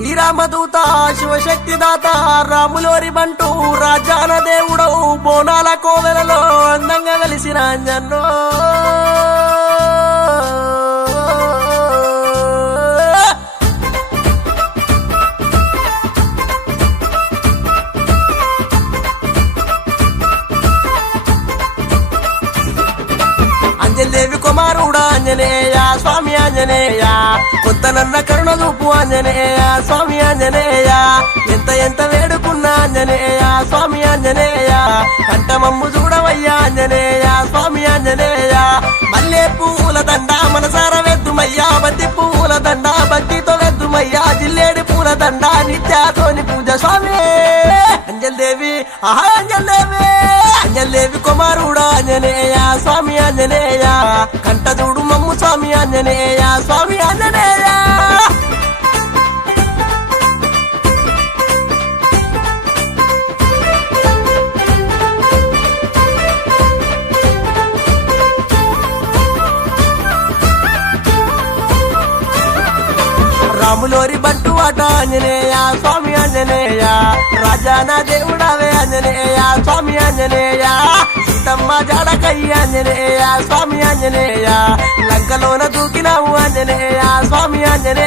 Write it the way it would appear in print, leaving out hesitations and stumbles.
శ్రీరామదూత శివశక్తి దాత రాములోరి బంటూ రాజాన దేవుడవు బోనాల కోవెలలో అందంగా వెలిసిన అంజన్నో అంజలేవి కుమారుడా ఆంజనేయ స్వామి ఆంజనేయ కొత్త నన్న కరుణ చూపు ఆంజనేయ స్వామి ఆంజనేయ ఎంత వేడుకున్నా ఆంజనేయ స్వామి ఆంజనేయ కంఠమమ్ము చూడవయ్యా ఆంజనేయ స్వామి ఆంజనేయ మల్లె పూల దండ మనసార వెద్దుమయ్యా బంతి పూల దండ భక్తితో వెద్దుమయ్యా జిల్లేడి పూల దండ నిత్యాతోని పూజ స్వామి అంజల్దేవి ఆహా అంజల్దేవి కుమారుడా ఆంజనేయ స్వామి ఆంజనేయ కంట చూడు మమ్ము స్వామి ఆంజనేయ స్వామి ఆంజనేయ రాములోరి బంటు ఆట ఆంజనేయ స్వామి ఆంజనేయ రాజాన దేవుడవే ఆంజనేయ స్వామి ఆంజనేయ సీతమ్మ జాడకయ్య ఆంజనేయ స్వామి ఆంజనేయ లంకలోన దూకినావు ఆంజనేయ స్వామి ఆంజనేయ